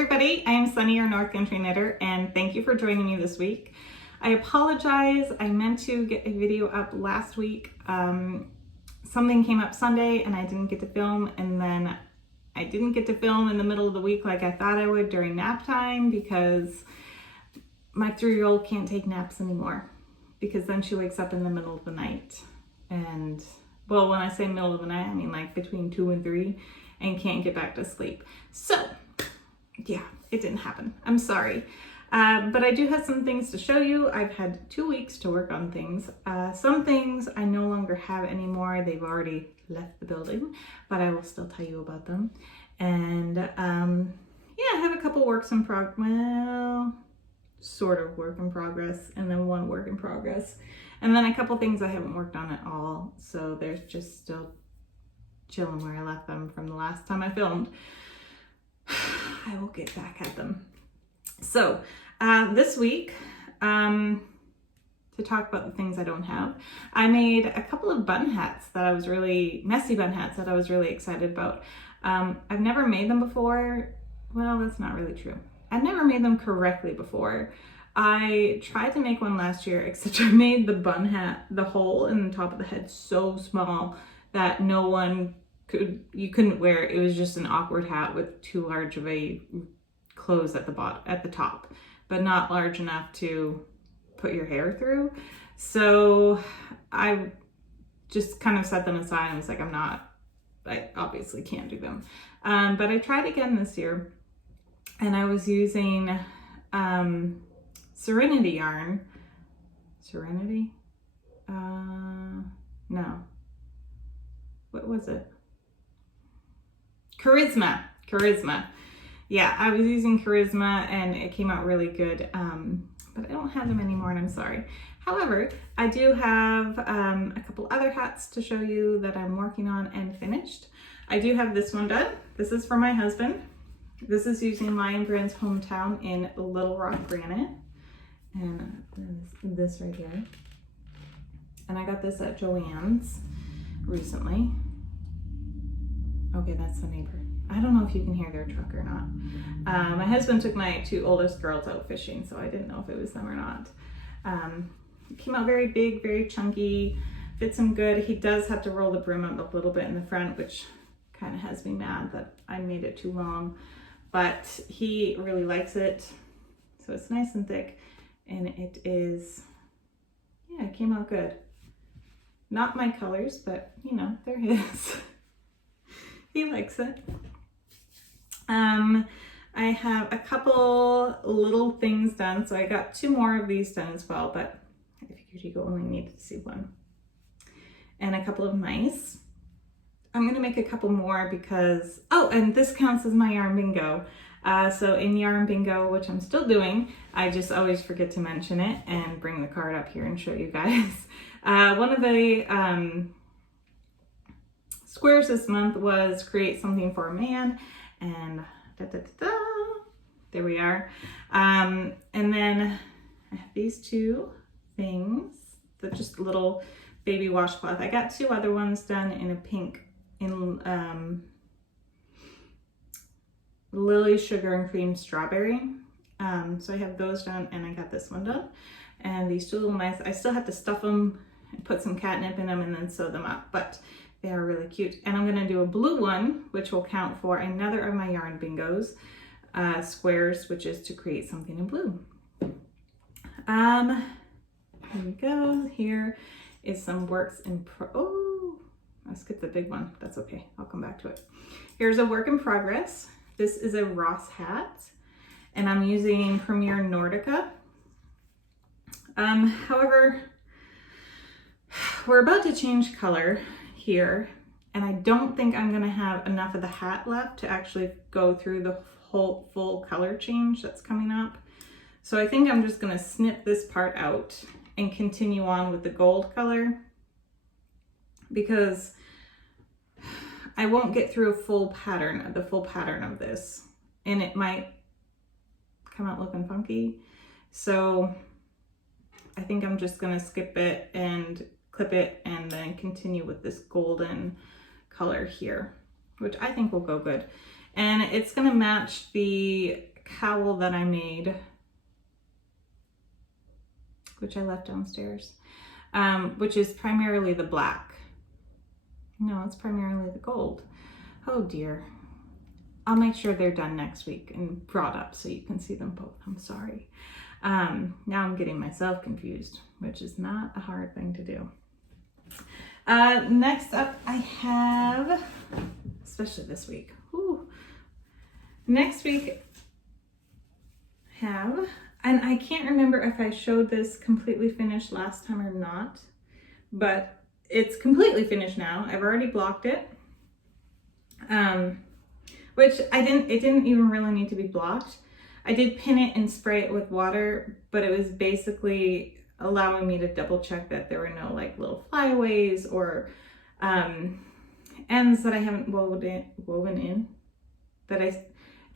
everybody, I am Sunny, your North Country Knitter, and thank you for joining me this week. I apologize, I meant to get a video up last week. Something came up Sunday and I didn't get to film, and then I didn't get to film in the middle of the week like I thought I would during nap time because my 3-year-old can't take naps anymore because then she wakes up in the middle of the night. And well, when I say middle of the night, I mean like between 2 and 3 and can't get back to sleep. So yeah, it didn't happen. I'm sorry. But I do have some things to show you. I've had 2 weeks to work on things. Some things I no longer have anymore. They've already left the building, but I will still tell you about them. And yeah, I have a couple works in progress. Well, sort of work in progress, and then one work in progress. And then a couple things I haven't worked on at all. So there's just still chilling where I left them from the last time I filmed. I will get back at them. So this week, to talk about the things I don't have, I made a couple of bun hats that I was really, messy bun hats that I was really excited about. I've never made them before. Well, that's not really true. I've never made them correctly before. I tried to make one last year, except I made the bun hat, the hole in the top of the head so small that no one could, you couldn't wear it. It was just an awkward hat with too large of a close at the bottom, at the top, but not large enough to put your hair through. So I just kind of set them aside and was like, I obviously can't do them. But I tried again this year, and I was using Serenity yarn. Serenity? No. What was it? Charisma. Yeah, I was using Charisma and it came out really good, but I don't have them anymore and I'm sorry. However, I do have a couple other hats to show you that I'm working on and finished. I do have this one done. This is for my husband. This is using Lion Brand's Hometown in Little Rock Granite. And this right here. And I got this at Joann's recently. Okay, that's the neighbor. I don't know if you can hear their truck or not. My husband took my 2 oldest girls out fishing, so I didn't know if it was them or not. It came out very big, very chunky, fits him good. He does have to roll the brim up a little bit in the front, which kind of has me mad that I made it too long, but he really likes it. So it's nice and thick, and it is, yeah, it came out good. Not my colors, but you know, they're his. He likes it. I have a couple little things done. So I got 2 more of these done as well, but I figured you only needed to see one. And a couple of mice. I'm gonna make a couple more because, oh, and this counts as my yarn bingo. So in yarn bingo, which I'm still doing, I just always forget to mention it and bring the card up here and show you guys. One of the squares this month was create something for a man, and there we are. And then I have these 2 things. They're just little baby washcloth. I got 2 other ones done in a pink, in Lily Sugar and Cream Strawberry. So I have those done, and I got this one done. And these 2 little mice, I still have to stuff them and put some catnip in them and then sew them up, but they are really cute. And I'm gonna do a blue one, which will count for another of my yarn bingos, squares, which is to create something in blue. Here we go. Here is some works in oh, I skipped the big one. That's okay, I'll come back to it. Here's a work in progress. This is a Ross hat, and I'm using Premier Nordica. However, we're about to change color here, and I don't think I'm gonna have enough of the hat left to actually go through the whole full color change that's coming up. So I think I'm just gonna snip this part out and continue on with the gold color, because I won't get through a full pattern, the full pattern of this, and it might come out looking funky. So I think I'm just gonna skip it and clip it and then continue with this golden color here, which I think will go good. And it's gonna match the cowl that I made, which I left downstairs, which is primarily the black. No, it's primarily the gold. Oh dear. I'll make sure they're done next week and brought up so you can see them both. I'm sorry. Now I'm getting myself confused, which is not a hard thing to do. Next up I have, especially this week, next week have, and I can't remember if I showed this completely finished last time or not, but it's completely finished now. I've already blocked it, which it didn't even really need to be blocked. I did pin it and spray it with water, but it was basically allowing me to double check that there were no like little flyaways or ends that I haven't woven in,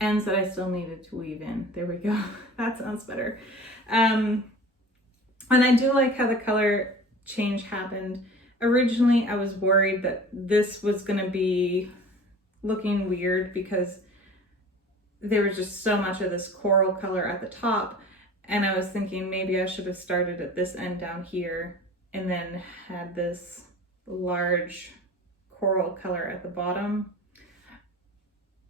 ends that I still needed to weave in. There we go. That sounds better. And I do like how the color change happened. Originally, I was worried that this was gonna be looking weird because there was just so much of this coral color at the top, and I was thinking maybe I should have started at this end down here and then had this large coral color at the bottom,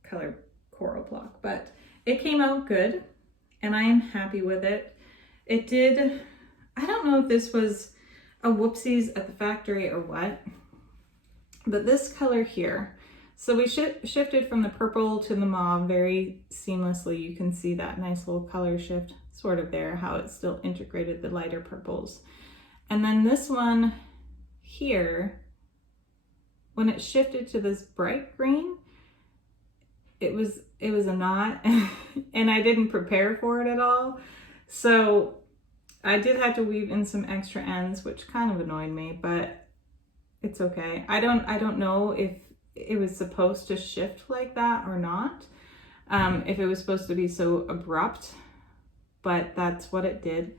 color coral block. But it came out good and I am happy with it. It did, I don't know if this was a whoopsies at the factory or what, but this color here, so we shifted from the purple to the mauve very seamlessly. You can see that nice little color shift sort of there, how it still integrated the lighter purples. And then this one here, when it shifted to this bright green, it was a knot and I didn't prepare for it at all. So I did have to weave in some extra ends, which kind of annoyed me, but it's okay. I don't know if it was supposed to shift like that or not, if it was supposed to be so abrupt, but that's what it did.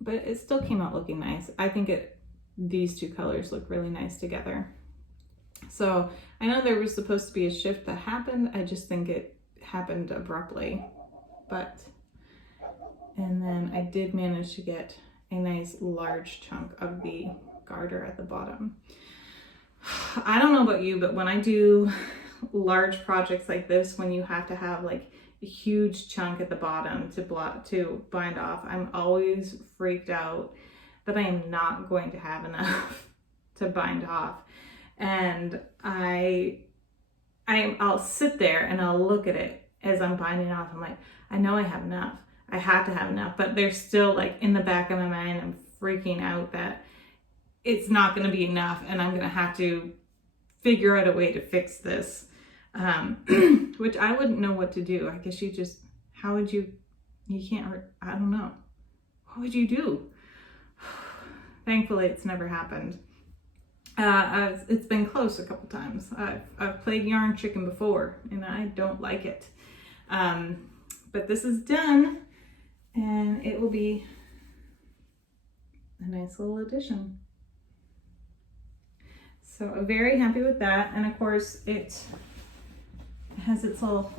But it still came out looking nice. I think these two colors look really nice together. So I know there was supposed to be a shift that happened. I just think it happened abruptly, and then I did manage to get a nice large chunk of the garter at the bottom. I don't know about you, but when I do large projects like this, when you have to have like a huge chunk at the bottom to bind off, I'm always freaked out that I am not going to have enough to bind off. And I'll sit there and I'll look at it as I'm binding off. I'm like, I know I have enough. I have to have enough, but there's still like in the back of my mind, I'm freaking out that it's not going to be enough and I'm going to have to figure out a way to fix this, which I wouldn't know what to do. I guess you can't, I don't know. What would you do? Thankfully, it's never happened. It's been close a couple times. I've played yarn chicken before and I don't like it. But this is done and it will be a nice little addition. So I'm very happy with that. And of course it has its little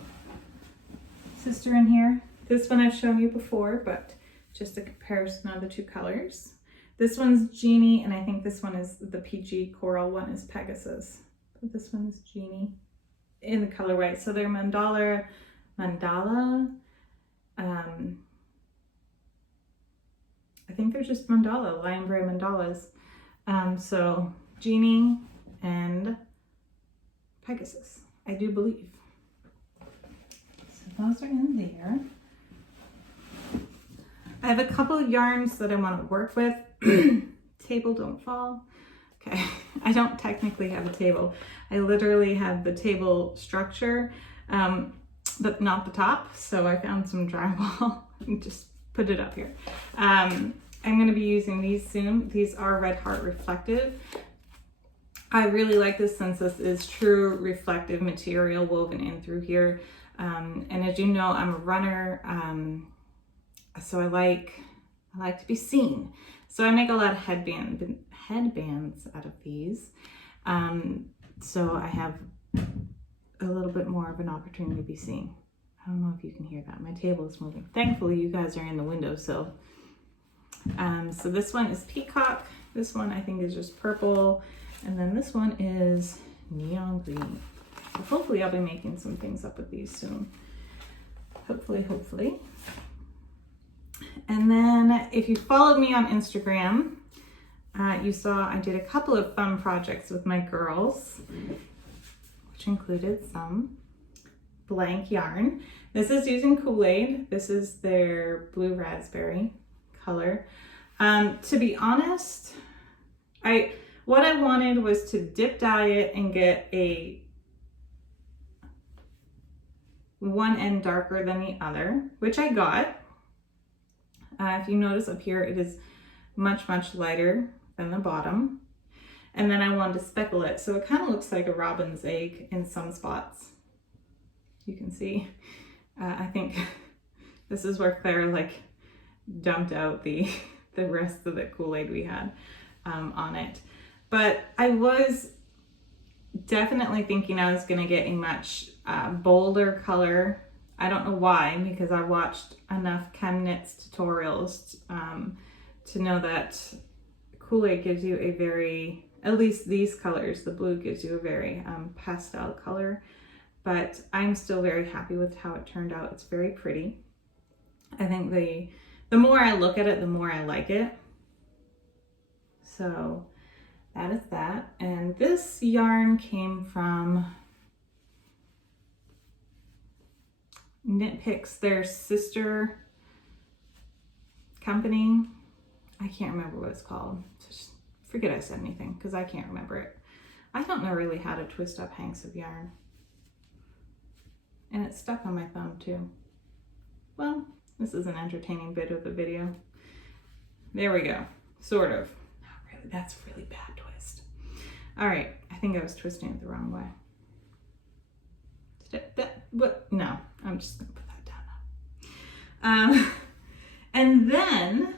sister in here. This one I've shown you before, but just a comparison of the two colors. This one's Genie, and I think this one is the peachy coral one is Pegasus. But this one's Genie in the colorway. So they're mandala. I think they're just mandala, lion gray mandalas. So Genie and Pegasus, I do believe. So those are in there. I have a couple of yarns that I want to work with. Table, don't fall. Okay, I don't technically have a table. I literally have the table structure, but not the top. So I found some drywall and just put it up here. I'm going to be using these soon. These are Red Heart reflective. I really like this since this is true reflective material woven in through here. And as you know, I'm a runner, so I like to be seen. So I make a lot of headbands out of these. So I have a little bit more of an opportunity to be seen. I don't know if you can hear that. My table is moving. Thankfully, you guys are in the windowsill. So this one is peacock. This one I think is just purple. And then this one is neon green. So hopefully I'll be making some things up with these soon. Hopefully. And then if you followed me on Instagram, you saw I did a couple of fun projects with my girls, which included some blank yarn. This is using Kool-Aid. This is their blue raspberry color. To be honest, what I wanted was to dip dye it and get one end darker than the other, which I got. If you notice up here, it is much lighter than the bottom. And then I wanted to speckle it, so it kind of looks like a robin's egg in some spots. You can see, I think this is where Claire like dumped out the rest of the Kool-Aid we had on it. But I was definitely thinking I was gonna get a much bolder color. I don't know why, because I watched enough ChemKnits tutorials to know that Kool-Aid gives you a very, at least these colors, the blue gives you a very pastel color, but I'm still very happy with how it turned out. It's very pretty. I think the more I look at it, the more I like it. So that is that. And this yarn came from Knit Picks, their sister company. I can't remember what it's called. Just forget I said anything because I can't remember it. I don't know really how to twist up hanks of yarn. And it's stuck on my thumb too. Well, this is an entertaining bit of the video. There we go. Sort of. Not really. That's a really bad twist. All right. I think I was twisting it the wrong way. What? No, I'm just gonna put that down now. And then,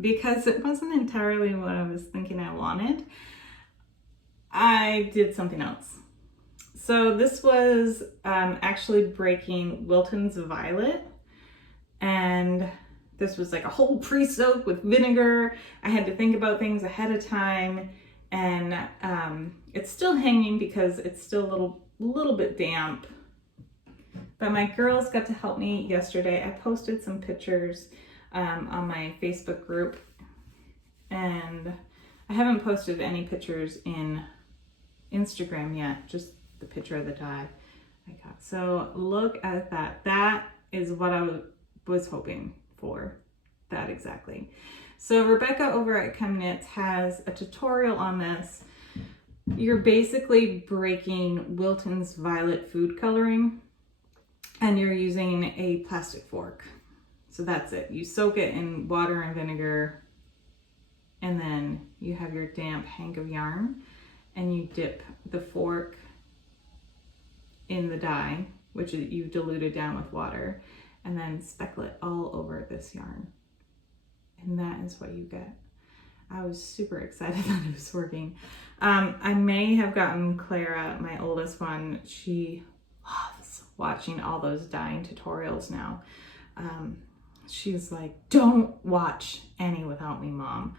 because it wasn't entirely what I was thinking I wanted, I did something else. So this was actually breaking Wilton's Violet, and this was like a whole pre-soak with vinegar. I had to think about things ahead of time, and it's still hanging because it's still a little bit damp. But my girls got to help me yesterday. I posted some pictures on my Facebook group, and I haven't posted any pictures in Instagram yet, just the picture of the dye I got. So look at that. That is what I was hoping for, that exactly. So Rebecca over at ChemKnits has a tutorial on this. You're basically breaking Wilton's Violet food coloring, and you're using a plastic fork. So that's it. You soak it in water and vinegar, and then you have your damp hank of yarn, and you dip the fork in the dye, which you've diluted down with water, and then speckle it all over this yarn. And that is what you get. I was super excited that it was working. I may have gotten Clara, my oldest one, she loves watching all those dyeing tutorials now. She's like, don't watch any without me, Mom.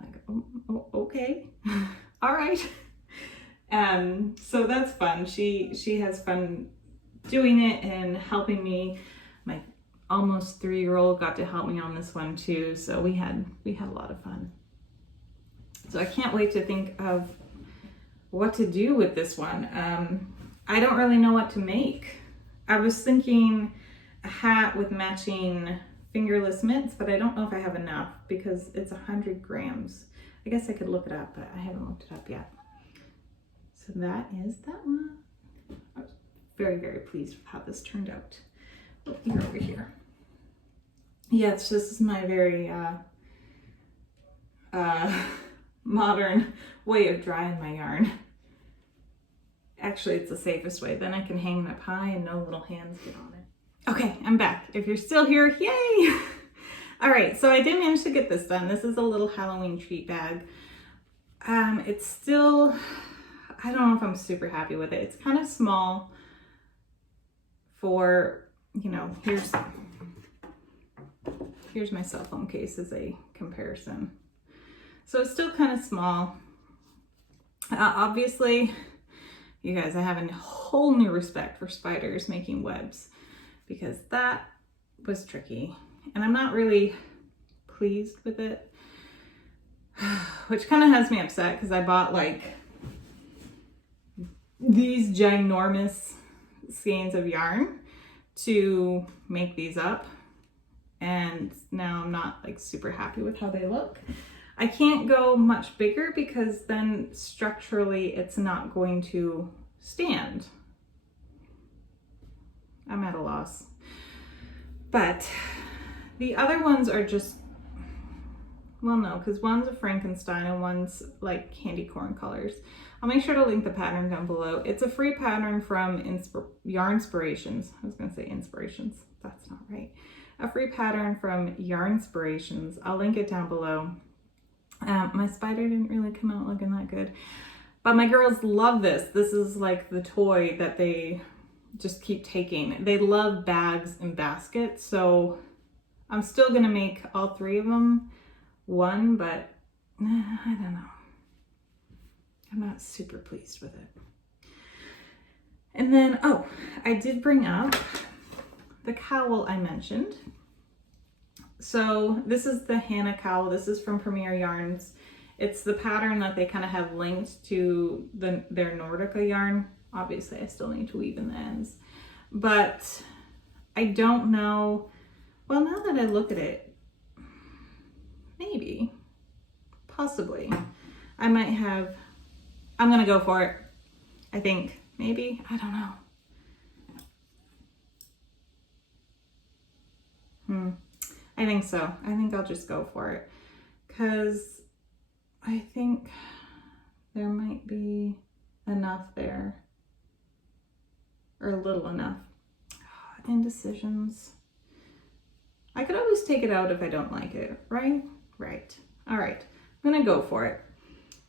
I'm like, oh, okay. All right. So that's fun. She has fun doing it and helping me. My almost 3-year-old got to help me on this one too. So we had a lot of fun. So I can't wait to think of what to do with this one. I don't really know what to make. I was thinking a hat with matching fingerless mitts, but I don't know if I have enough because it's 100 grams. I guess I could look it up, but I haven't looked it up yet. So that is that one. I was very, very pleased with how this turned out. Oh, you're over here. Yes, this is my very modern way of drying my yarn. Actually, it's the safest way. Then I can hang them up high and no little hands get on it. Okay, I'm back. If you're still here, yay! All right, so I did manage to get this done. This is a little Halloween treat bag. It's still, I don't know if I'm super happy with it. It's kind of small for, you know, here's my cell phone case as a comparison. So it's still kind of small. Obviously, you guys, I have a whole new respect for spiders making webs because that was tricky and I'm not really pleased with it, which kind of has me upset because I bought like these ginormous skeins of yarn to make these up, and now I'm not like super happy with how they look. I can't go much bigger because then structurally it's not going to stand. I'm at a loss. But the other ones are just, well, no, because one's a Frankenstein and one's like candy corn colors. I'll make sure to link the pattern down below. It's a free pattern from Yarnspirations. I was gonna say Inspirations, that's not right. A free pattern from Yarnspirations. I'll link it down below. My spider didn't really come out looking that good, but my girls love this. This is like the toy that they just keep taking. They love bags and baskets, so I'm still gonna make all three of them one, but I don't know. I'm not super pleased with it. And then, oh, I did bring up the cowl I mentioned. So this is the Hannah cowl. This is from Premier Yarns. It's the pattern that they kind of have linked to their Nordica yarn. Obviously, I still need to weave in the ends. But I don't know. Well, now that I look at it, maybe, possibly, I might have, I'm going to go for it. I think, maybe, I don't know. I think so. I think I'll just go for it because I think there might be enough there, or a little enough. Indecisions. I could always take it out if I don't like it, right? Right. All right. I'm gonna go for it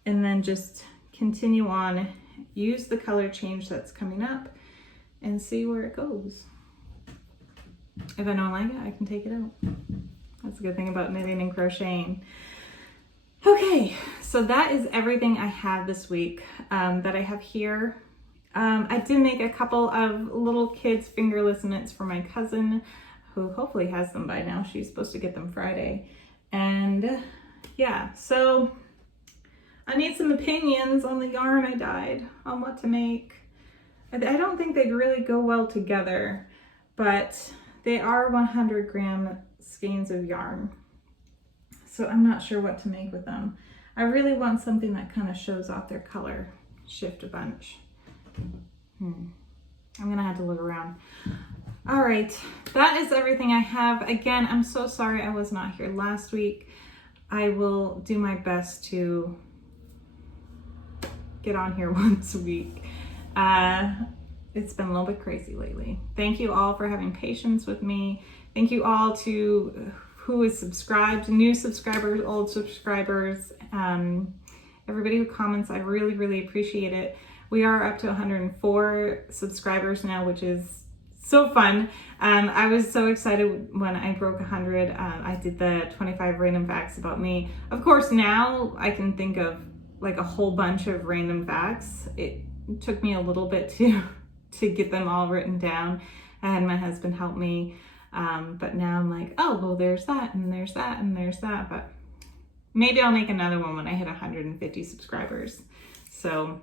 and then just continue on, use the color change that's coming up and see where it goes. If I don't like it, I can take it out. That's a good thing about knitting and crocheting. Okay, so that is everything I have this week that I have here. I did make a couple of little kids fingerless mitts for my cousin, who hopefully has them by now. She's supposed to get them Friday. And yeah, so I need some opinions on the yarn I dyed, on what to make. I don't think they'd really go well together, but they are 100 gram skeins of yarn. So I'm not sure what to make with them. I really want something that kind of shows off their color shift a bunch. I'm gonna have to look around. All right, that is everything I have. Again, I'm so sorry I was not here last week. I will do my best to get on here once a week. It's been a little bit crazy lately. Thank you all for having patience with me. Thank you all to who is subscribed, new subscribers, old subscribers, everybody who comments. I really, really appreciate it. We are up to 104 subscribers now, which is so fun. I was so excited when I broke 100. I did the 25 random facts about me. Of course, now I can think of like a whole bunch of random facts. It took me a little bit to get them all written down. I had my husband help me. But now I'm like, oh, well, there's that, and there's that, and there's that. But maybe I'll make another one when I hit 150 subscribers. So,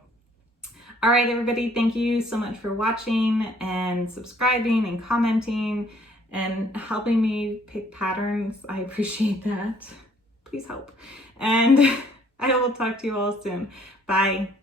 all right, everybody, thank you so much for watching and subscribing and commenting and helping me pick patterns. I appreciate that. Please help. And I will talk to you all soon. Bye.